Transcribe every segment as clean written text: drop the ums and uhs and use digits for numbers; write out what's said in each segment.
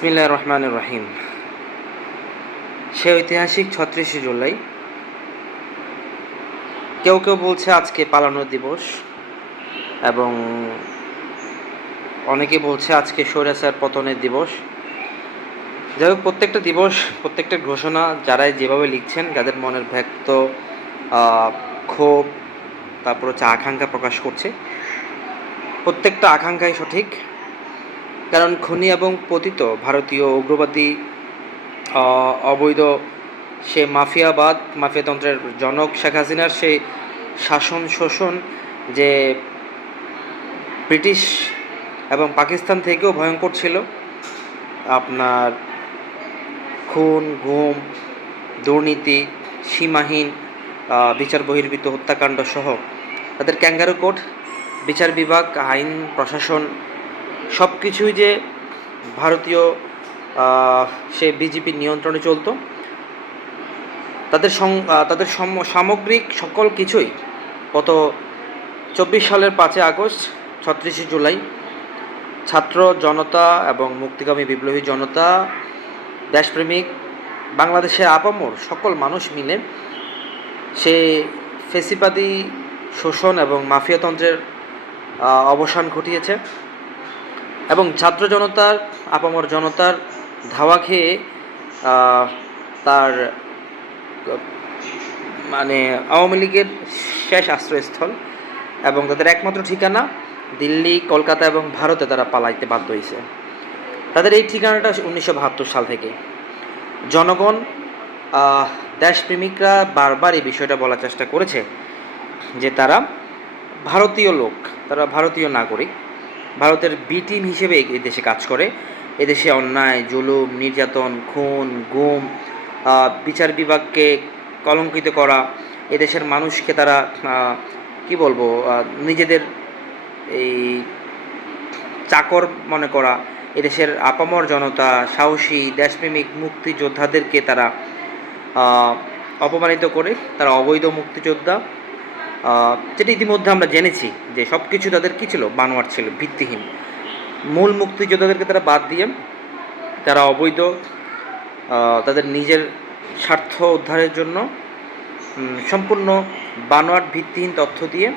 বিসমিল্লাহির রহমানির রহিম। সে ঐতিহাসিক ৩৬শে জুলাই। কেউ কেউ বলছে আজকে পালানো দিবস, এবং অনেকে বলছে আজকে স্বৈরাচার পতনের দিবস। যাই হোক, প্রত্যেকটা দিবস, প্রত্যেকটা ঘোষণা যারাই যেভাবে লিখছেন, যাদের মনের ব্যক্ত ক্ষোভ, তারপর হচ্ছে আকাঙ্ক্ষা প্রকাশ করছে, প্রত্যেকটা আকাঙ্ক্ষাই সঠিক। কারণ খুনি এবং পতিত ভারতীয় উগ্রবাদী অবৈধ সে মাফিয়াতন্ত্রের জনক শেখ হাসিনার সেই শাসন শোষণ, যে ব্রিটিশ এবং পাকিস্তান থেকেও ভয়ঙ্কর ছিল। আপনার খুন, গুম, দুর্নীতি, সীমাহীন বিচার বহির্ভূত হত্যাকাণ্ড সহ তাদের ক্যাঙ্গারু কোর্ট, বিচার বিভাগ, আইন প্রশাসন সব কিছুই যে ভারতীয় সে বিজেপির নিয়ন্ত্রণে চলতো। তাদের সামগ্রিক সকল কিছুই গত ২৪ সালের ৫ই আগস্ট, ৩৬শে জুলাই ছাত্র জনতা এবং মুক্তিকামী বিপ্লবী জনতা, দেশপ্রেমিক বাংলাদেশের আপামর সকল মানুষ মিলে সে ফেসিবাদী শোষণ এবং মাফিয়াতন্ত্রের অবসান ঘটিয়েছে। এবং ছাত্র জনতার, আপামর জনতার ধাওয়া খেয়ে তার আওয়ামী লীগের শেষ আশ্রয়স্থল এবং তাদের একমাত্র ঠিকানা দিল্লি, কলকাতা এবং ভারতে তারা পালাইতে বাধ্য হয়েছে। তাদের এই ঠিকানাটা ১৯৭২ সাল থেকে। জনগণ, দেশপ্রেমিকরা বারবার এই বিষয়টা বলার চেষ্টা করেছে যে তারা ভারতীয় লোক, তারা ভারতীয় নাগরিক, ভারতের বি টিম হিসেবে এই দেশে কাজ করে। এদেশে অন্যায়, জুলুম, নির্যাতন, খুন, গুম, বিচার বিভাগকে কলঙ্কিত করা, এদেশের মানুষকে তারা নিজেদের এই চাকর মনে করা, এদেশের আপামর জনতা, সাহসী দেশপ্রেমিক মুক্তিযোদ্ধাদেরকে তারা অপমানিত করে। তারা অবৈধ মুক্তিযোদ্ধা, যেটা ইতিমধ্যে আমরা জেনেছি যে সব কিছু তাদের কী ছিল, বানোয়াট ছিল, ভিত্তিহীন। মূল মুক্তিযোদ্ধাদেরকে তারা বাদ দিয়ে তারা অবৈধ, তাদের নিজের স্বার্থ উদ্ধারের জন্য সম্পূর্ণ বানোয়াট ভিত্তিহীন তথ্য দিয়ে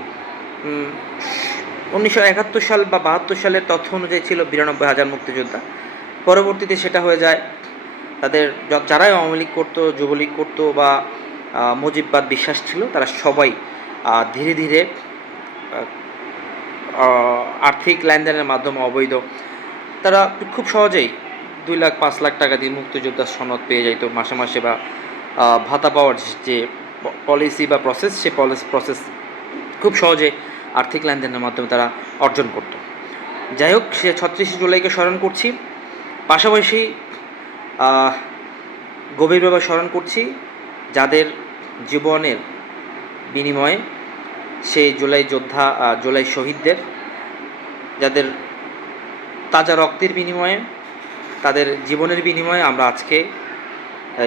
১৯৭১ সাল বা ৭২ সালের তথ্য অনুযায়ী ছিল ৯২,০০০ মুক্তিযোদ্ধা। পরবর্তীতে সেটা হয়ে যায় তাদের যারাই আওয়ামী লীগ করতো, যুবলীগ করতো বা মুজিববাদ বিশ্বাস ছিল, তারা সবাই ধীরে ধীরে আর্থিক লেনদেনের মাধ্যমে অবৈধ তারা খুব সহজেই ২ লাখ ৫ লাখ টাকা দিয়ে মুক্তিযোদ্ধার সনদ পেয়ে যাইতো মাসে মাসে, বা ভাতা পাওয়ার যে পলিসি বা প্রসেস, সে প্রসেস খুব সহজে আর্থিক লেনদেনের মাধ্যমে তারা অর্জন করত। যাই হোক, সে ৩৬শে জুলাইকে স্মরণ করছি, পাশাপাশি গভীরভাবে স্মরণ করছি যাদের জীবনের বিনিময়ে, সেই জুলাই শহীদদের, যাদের তাজা রক্তের বিনিময়ে, তাদের জীবনের বিনিময়ে আমরা আজকে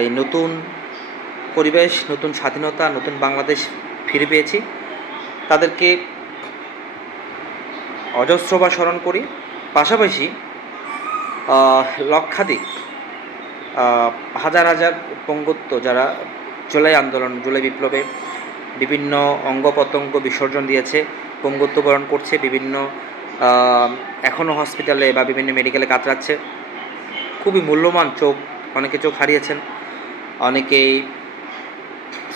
এই নতুন পরিবেশ, নতুন স্বাধীনতা, নতুন বাংলাদেশ ফিরে পেয়েছি। তাদেরকে অজস্রবার স্মরণ করি। পাশাপাশি লক্ষাধিক, হাজার হাজার পঙ্গুত্ব যারা জুলাই আন্দোলন, জুলাই বিপ্লবে বিভিন্ন অঙ্গ প্রত্যঙ্গ বিসর্জন দিয়েছে, পঙ্গুত্ব বরণ করছে, বিভিন্ন এখনও হসপিটালে বা বিভিন্ন মেডিকেলে কাতরাচ্ছে। খুবই মূল্যবান চোখ, অনেকে চোখ হারিয়েছেন, অনেকেই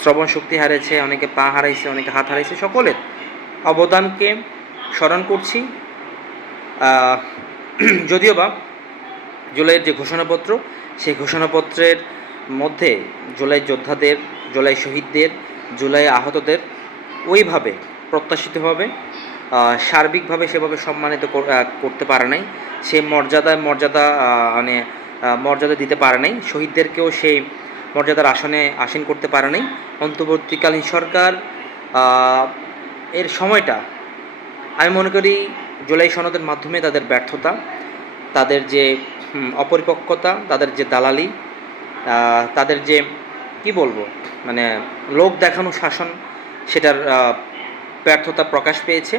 শ্রবণ শক্তি হারিয়েছে, অনেকে পা হারাইছে, অনেকে হাত হারাইছে। সকলের অবদানকে স্মরণ করছি। যদিও বা জুলাইয়ের যে ঘোষণাপত্র, সেই ঘোষণাপত্রের মধ্যে জুলাই যোদ্ধাদের, জুলাই শহীদদের, জুলাই আহতদের ওইভাবে প্রত্যাশিতভাবে সার্বিকভাবে সেভাবে সম্মানিত করতে পারে নাই। সে মর্যাদা দিতে পারে নাই। শহীদদেরকেও সেই মর্যাদার আসীন করতে পারে নাই। অন্তর্বর্তীকালীন সরকার এর সময়টা আমি মনে করি জুলাই সনদের মাধ্যমে তাদের ব্যর্থতা, তাদের যে অপরিপক্কতা, তাদের যে দালালি, তাদের যে লোক দেখানো শাসন, সেটার ব্যর্থতা প্রকাশ পেয়েছে।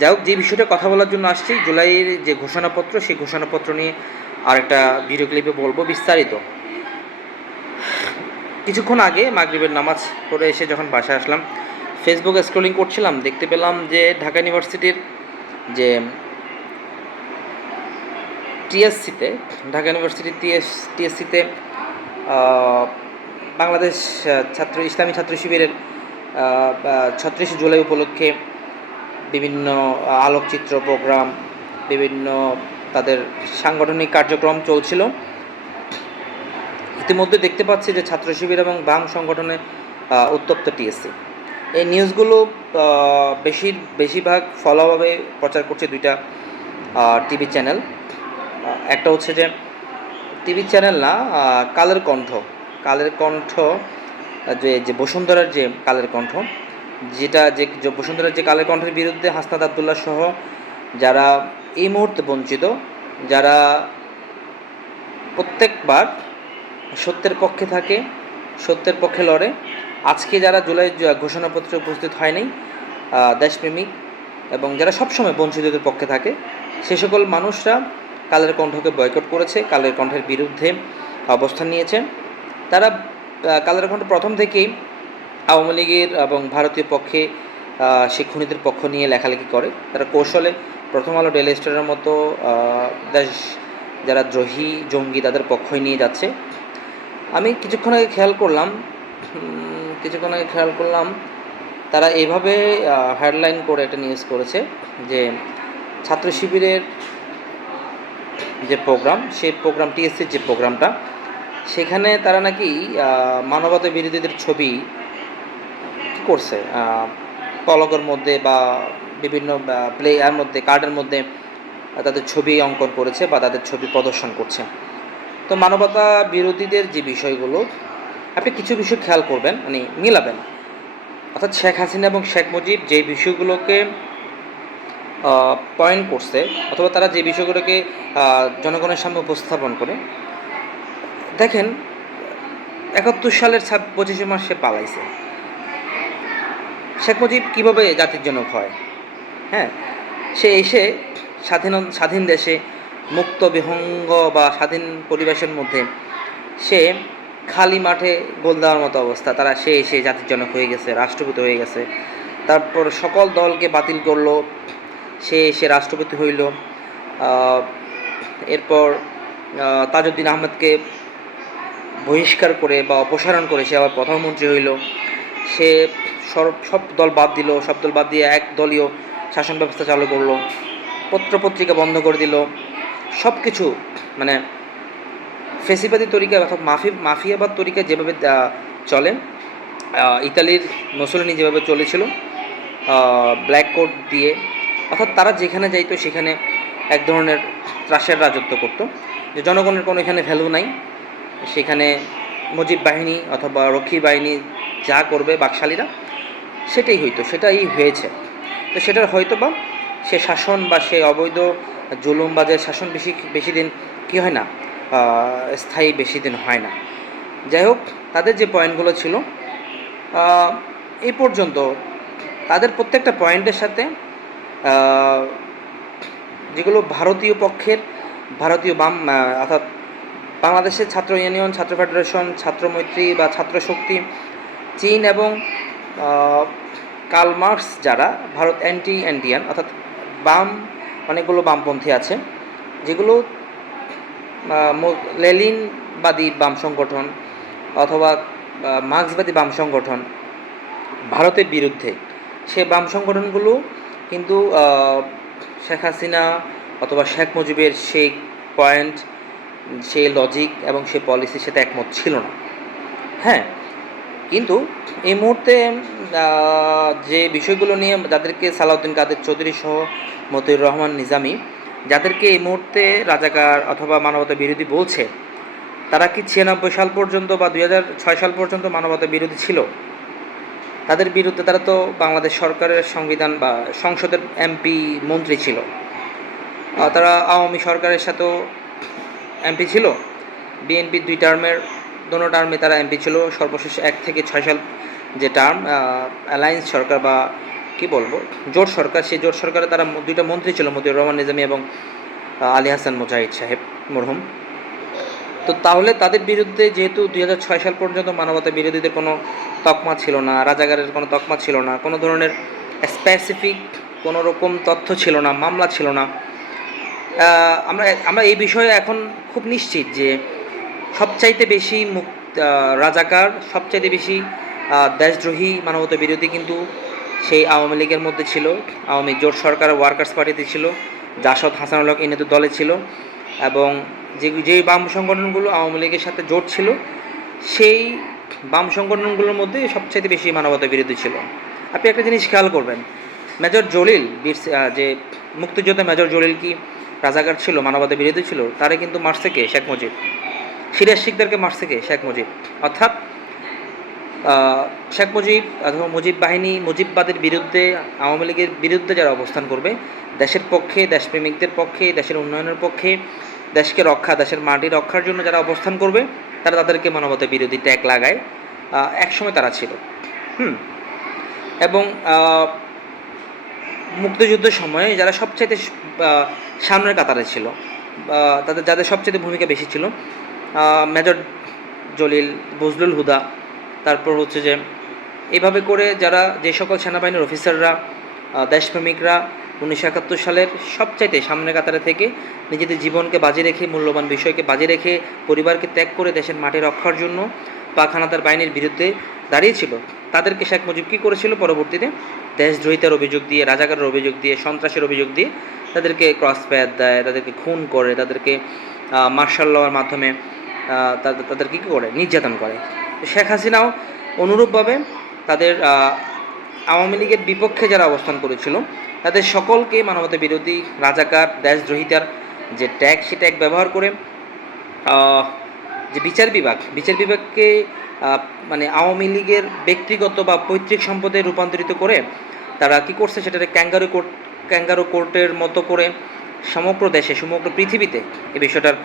যাই হোক, যে বিষয়টা কথা বলার জন্য আসছি, জুলাইয়ের যে ঘোষণাপত্র, সেই ঘোষণাপত্র নিয়ে আর একটা ভিডিও ক্লিপে বলবো বিস্তারিত। কিছুক্ষণ আগে মাগরিবের নামাজ পড়ে এসে যখন বাসায় আসলাম, ফেসবুকে স্ক্রলিং করছিলাম, দেখতে পেলাম যে ঢাকা ইউনিভার্সিটির যে টিএসসিতে, ঢাকা ইউনিভার্সিটির টিএসসিতে বাংলাদেশ ইসলামী ছাত্র শিবিরের ৩৬ জুলাই উপলক্ষে বিভিন্ন আলোকচিত্র প্রোগ্রাম, বিভিন্ন তাদের সাংগঠনিক কার্যক্রম চলছিল। ইতিমধ্যে দেখতে পাচ্ছি যে ছাত্র শিবির এবং বাম সংগঠনে উত্তপ্ত টিএসসি। এই নিউজগুলো বেশিরভাগ ফলোভাবে প্রচার করছে দুইটা টিভি চ্যানেল। একটা হচ্ছে যে টিভি চ্যানেল না, কালের কণ্ঠ, যে বসুন্ধরার যে কালের কণ্ঠ, যে বসুন্ধরার যে কালের কণ্ঠের বিরুদ্ধে হাসনাত আবদুল্লাহ সহ যারা এই মুহূর্তে বঞ্চিত, যারা প্রত্যেকবার সত্যের পক্ষে থাকে, সত্যের পক্ষে লড়ে, আজকে যারা জুলাই ঘোষণাপত্রে উপস্থিত হয়নি, দেশপ্রেমিক এবং যারা সবসময় বঞ্চিতদের পক্ষে থাকে, সে সকল মানুষরা কালের কণ্ঠকে বয়কট করেছে, কালের কণ্ঠের বিরুদ্ধে অবস্থান নিয়েছে। তারা কালের কণ্ঠ প্রথম থেকেই আওয়ামী লীগের এবং ভারতীয় পক্ষে শিক্ষণীতির পক্ষ নিয়ে লেখালেখি করে। তারা কৌশলে প্রথম আলো, ডেইলি স্টারের মতো দেশ যারা দ্রোহী জঙ্গি তাদের পক্ষই নিয়ে যাচ্ছে। আমি কিছুক্ষণ আগে খেয়াল করলাম তারা এইভাবে হেডলাইন করে একটা নিউজ করেছে যে ছাত্র শিবিরের যে প্রোগ্রাম, সেই প্রোগ্রাম টিএসসির যে প্রোগ্রামটা, সেখানে তারা নাকি মানবতা বিরোধীদের ছবি করছে, পলকের মধ্যে বা বিভিন্ন প্লেয়ার মধ্যে, কার্ডের মধ্যে তাদের ছবি অঙ্কন করেছে বা তাদের ছবি প্রদর্শন করছে। তো মানবতা বিরোধীদের যে বিষয়গুলো, আপনি কিছু বিষয় খেয়াল করবেন, মানে মিলাবেন। অর্থাৎ শেখ হাসিনা এবং শেখ মুজিব যে বিষয়গুলোকে পয়েন্ট করছে, অথবা তারা যে বিষয়গুলোকে জনগণের সামনে উপস্থাপন করে, দেখেন ৭১ সালের ২৫ মার্চ সে পালাইছে। শেখ মুজিব কীভাবে জাতির জনক হয়? হ্যাঁ, সে এসে স্বাধীন দেশে, মুক্ত বিহঙ্গ বা স্বাধীন পরিবেশের মধ্যে সে খালি মাঠে গোল দেওয়ার মতো অবস্থা, সে এসে জাতির জনক হয়ে গেছে, রাষ্ট্রপতি হয়ে গেছে। তারপর সকল দলকে বাতিল করলো, সে এসে রাষ্ট্রপতি হইল। এরপর তাজউদ্দিন আহমেদকে বহিষ্কার করে বা অপসারণ করে সে আবার প্রধানমন্ত্রী হইল। সে সব দল বাদ দিয়ে এক দলীয় শাসন ব্যবস্থা চালু করলো, পত্রপত্রিকা বন্ধ করে দিল, সব কিছু মানে ফেসিবাদী তরিকা অর্থাৎ মাফিয়াবাদ তরিকা যেভাবে চলে, ইতালির মুসোলিনি যেভাবে চলেছিল ব্ল্যাক কোট দিয়ে, অর্থাৎ তারা যেখানে যাইতো সেখানে এক ধরনের ত্রাসের রাজত্ব করতো, যে জনগণের কোনো এখানে ভ্যালু নাই, সেখানে মুজিব বাহিনী অথবা রক্ষী বাহিনী যা করবে বাকশালীরা, সেটাই হয়েছে। তো সেটার হয়তো বা সে শাসন বা সে অবৈধ জুলুমবাজের শাসন বেশি দিন কী হয় না, স্থায়ী বেশি দিন হয় না। যাই হোক, তাদের যে পয়েন্টগুলো ছিল এই পর্যন্ত, তাদের প্রত্যেকটা পয়েন্টের সাথে যেগুলো ভারতীয় বাম অর্থাৎ বাংলাদেশের ছাত্র ইউনিয়ন, ছাত্র ফেডারেশন, ছাত্র মৈত্রী বা ছাত্র শক্তি, চীন এবং কার্ল মার্কস যারা ভারত অ্যান্টিয়ান, অর্থাৎ অনেকগুলো বামপন্থী আছে যেগুলো লেনিনবাদী বাম সংগঠন অথবা মার্ক্সবাদী বাম সংগঠন ভারতের বিরুদ্ধে। সে বাম সংগঠনগুলো কিন্তু শেখ হাসিনা অথবা শেখ মুজিবের সেই পয়েন্ট, সেই লজিক এবং সেই পলিসির সাথে একমত ছিল না। হ্যাঁ, কিন্তু এই মুহূর্তে যে বিষয়গুলো নিয়ে যাদেরকে সালাউদ্দিন কাদের চৌধুরী সহ মতিউর রহমান নিজামী যাদেরকে এই মুহূর্তে রাজাকার অথবা মানবতা বিরোধী বলছে, তারা কি ৯৬ সাল পর্যন্ত বা ২০০৬ সাল পর্যন্ত মানবতা বিরোধী ছিল? তাদের বিরুদ্ধে তারা তো বাংলাদেশ সরকারের সংবিধান বা সংসদের এমপি মন্ত্রী ছিল, তারা আওয়ামী সরকারের সাথেও এমপি ছিল, বিএনপির দোনো টার্মে তারা এমপি ছিল, সর্বশেষ ১ থেকে ৬ সাল যে টার্ম অ্যালায়েন্স সরকার বা কী বলবো জোট সরকার, সেই জোট সরকারে তারা দুইটা মন্ত্রী ছিল, মতিউর রহমান নিজামী এবং আলী হাসান মুজাহিদ সাহেব মরহুম। তো তাহলে তাদের বিরুদ্ধে যেহেতু 2006 সাল পর্যন্ত মানবতা বিরোধীদের কোনো তকমা ছিল না, রাজাকারের কোনো তকমা ছিল না, কোনো ধরনের স্পেসিফিক কোনো রকম তথ্য ছিল না, মামলা ছিল না, আমরা আমরা এই বিষয়ে এখন খুব নিশ্চিত যে সবচাইতে বেশি রাজাকার, সবচাইতে বেশি দেশদ্রোহী, মানবতা বিরোধী কিন্তু সেই আওয়ামী লীগের মধ্যে ছিল, আওয়ামী জোট সরকার ওয়ার্কার্স পার্টিতে ছিল, জাসদ হাসানুল হক ইনাদের দলে ছিল, এবং যেই বাম সংগঠনগুলো আওয়ামী লীগের সাথে জোট ছিল সেই বাম সংগঠনগুলোর মধ্যে সবচাইতে বেশি মানবতা বিরোধী ছিল। আপনি একটা জিনিস খেয়াল করবেন, মেজর জলিল যে মুক্তিযোদ্ধা মেজর জলিল কি রাজাকার ছিল, মানবতা বিরোধী ছিল? তারা কিন্তু মারছে কে? শেখ মুজিব। সিরিয়াস শিকদারকে মারছে কে? শেখ মুজিব। অর্থাৎ শেখ মুজিব অথবা মুজিব বাহিনী, মুজিববাদের বিরুদ্ধে, আওয়ামী লীগের বিরুদ্ধে যারা অবস্থান করবে, দেশের পক্ষে, দেশপ্রেমিকদের পক্ষে, দেশের উন্নয়নের পক্ষে, দেশকে রক্ষা, দেশের মাটি রক্ষার জন্য যারা অবস্থান করবে, তারা তাদেরকে মানবতা বিরোধী ট্যাগ লাগায়। একসময় তারা ছিল। এবং মুক্তিযুদ্ধের সময়ে যারা সবচাইতে সামনের কাতারে ছিল, যাদের সবচেয়ে ভূমিকা বেশি ছিল, মেজর জলিল, বজলুল হুদা, তারপর হচ্ছে যে এইভাবে করে যারা, যে সকল সেনাবাহিনীর অফিসাররা, দেশপ্রেমিকরা 1971 সালের সবচাইতে সামনের কাতারে থেকে নিজেদের জীবনকে বাজি রেখে, মূল্যবান বিষয়কে বাজি রেখে, পরিবারকে ত্যাগ করে দেশের মাটি রক্ষার জন্য পাক হানাদার বাহিনীর বিরুদ্ধে দাঁড়িয়েছিল, তাদেরকে শেখ মুজিব কী করেছিল? পরবর্তীতে দেশদ্রোহিতার অভিযোগ দিয়ে, রাজাকারের অভিযোগ দিয়ে, সন্ত্রাসের অভিযোগ দিয়ে তাদেরকে ক্রস ফায়ার দেয়, তাদেরকে খুন করে, তাদেরকে মার্শাল লর মাধ্যমে তাদেরকে কী করে? নির্যাতন করে। শেখ হাসিনাও অনুরূপভাবে তাদের আওয়ামী লীগের বিপক্ষে যারা অবস্থান করেছিল তাদের সকলকে মানবতা বিরোধী, রাজাকার, দেশদ্রোহিতার যে ট্যাগ, সে ট্যাগ ব্যবহার করে যে বিচার বিভাগকে মানে আওয়ামী লীগের ব্যক্তিগত বা পৈতৃক সম্পদে রূপান্তরিত করে তারা কি করছে? সেটাকে ক্যাঙ্গারু কোর্টের মতো করে সমগ্র দেশে, সমগ্র পৃথিবীতে এই বিষয়টার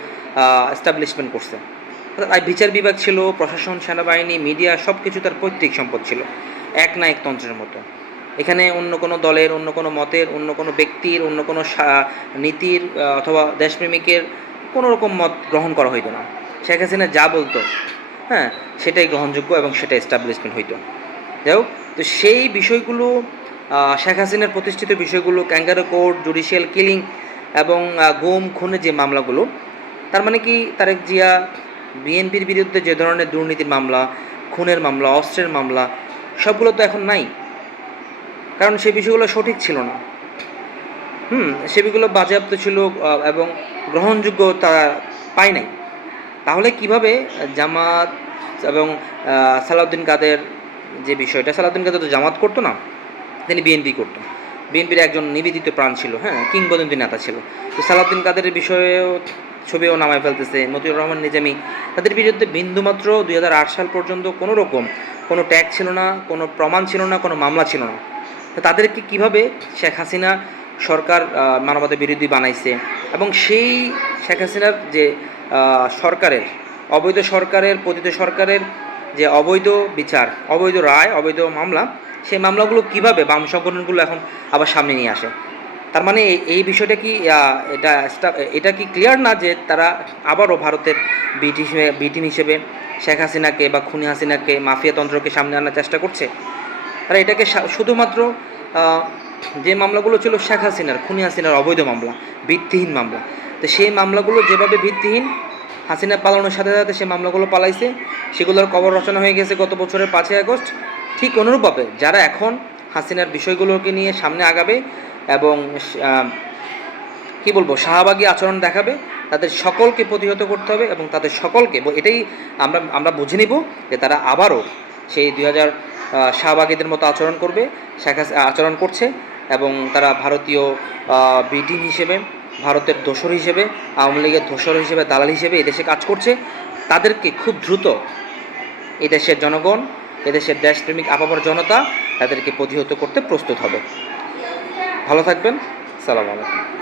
এস্টাবলিশমেন্ট করছে। বিচার বিভাগ ছিল, প্রশাসন, সেনাবাহিনী, মিডিয়া, সব কিছু তার পৈতৃক সম্পদ ছিল, এক না একতন্ত্রের মতো। এখানে অন্য কোনো দলের, অন্য কোনো মতের, অন্য কোনো ব্যক্তির, অন্য কোনো নীতির অথবা দেশপ্রেমিকের কোনো রকম মত গ্রহণ করা হইতো না। শেখ হাসিনা যা বলতো, সেটাই গ্রহণযোগ্য এবং সেটা এস্টাবলিশমেন্ট হইতো। যাই হোক, তো সেই বিষয়গুলো, শেখ হাসিনার প্রতিষ্ঠিত বিষয়গুলো, ক্যাঙ্গারু কোর্ট, জুডিশিয়াল কিলিং এবং গুম খুনের যে মামলাগুলো, তার মানে কি তারেক জিয়া বিএনপির বিরুদ্ধে যে ধরনের দুর্নীতির মামলা, খুনের মামলা, অস্ত্রের মামলা, সবগুলো তো এখন নাই, কারণ সেই বিষয়গুলো সঠিক ছিল না। সেগুলো বাজেয়াপ্ত ছিল এবং গ্রহণযোগ্য তারা পায় নাই। তাহলে কিভাবে জামাত এবং সালাউদ্দিন কাদের যে বিষয়টা, সালাউদ্দিন কাদের তো জামাত করতো না, তিনি বিএনপি করতো। বিএনপির একজন নিবেদিত প্রাণ ছিল, কিংবদন্তি নেতা ছিল। তো সালাউদ্দিন কাদের বিষয়েও ছবিও নামায় ফেলতেছে, মতিউর রহমান নিজামী, তাদের বিরুদ্ধে বিন্দুমাত্র 2008 সাল পর্যন্ত কোনো রকম কোনো ট্যাগ ছিল না, কোনো প্রমাণ ছিল না, কোনো মামলা ছিল না। তো তাদেরকে কিভাবে শেখ হাসিনা সরকার মানবতা বিরোধী বানাইছে, এবং সেই শেখ হাসিনার যে সরকারের, অবৈধ সরকারের, পতিত সরকারের যে অবৈধ বিচার, অবৈধ রায়, অবৈধ মামলা, সেই মামলাগুলো কিভাবে বাম সংগঠনগুলো এখন আবার সামনে নিয়ে আসে। তার মানে এই বিষয়টা কি এটা কি ক্লিয়ার না যে তারা আবারও ভারতের বিটিম হিসেবে শেখ হাসিনাকে বা খুনি হাসিনাকে, মাফিয়াতন্ত্রকে সামনে আনার চেষ্টা করছে? তারা এটাকে শুধুমাত্র যে মামলাগুলো ছিল শেখ হাসিনার, খুনি হাসিনার অবৈধ মামলা, ভিত্তিহীন মামলা, তো সেই মামলাগুলো যেভাবে ভিত্তিহীন, হাসিনা পালানোর সাথে সাথে সে মামলাগুলো পালাইছে, সেগুলোর কবর রচনা হয়ে গেছে গত বছরের 5ই আগস্ট। ঠিক অনুরূপভাবে যারা এখন হাসিনার বিষয়গুলোকে নিয়ে সামনে আগাবে এবং শাহবাগী আচরণ দেখাবে, তাদের সকলকে প্রতিহত করতে হবে এবং তাদের সকলকে এটাই আমরা বুঝে নিব যে তারা আবারও সেই 2000 শাহবাগীদের মতো আচরণ করবে, আচরণ করছে, এবং তারা ভারতীয় বিটিম হিসেবে, ভারতের দোসর হিসেবে, আওয়ামী লীগের দোসর হিসেবে, দালাল হিসেবে এদেশে কাজ করছে। তাদেরকে খুব দ্রুত এদেশের জনগণ, এদেশের দেশপ্রেমিক আপামর জনতা তাদেরকে প্রতিহত করতে প্রস্তুত হবে। ভালো থাকবেন। আসসালামু আলাইকুম।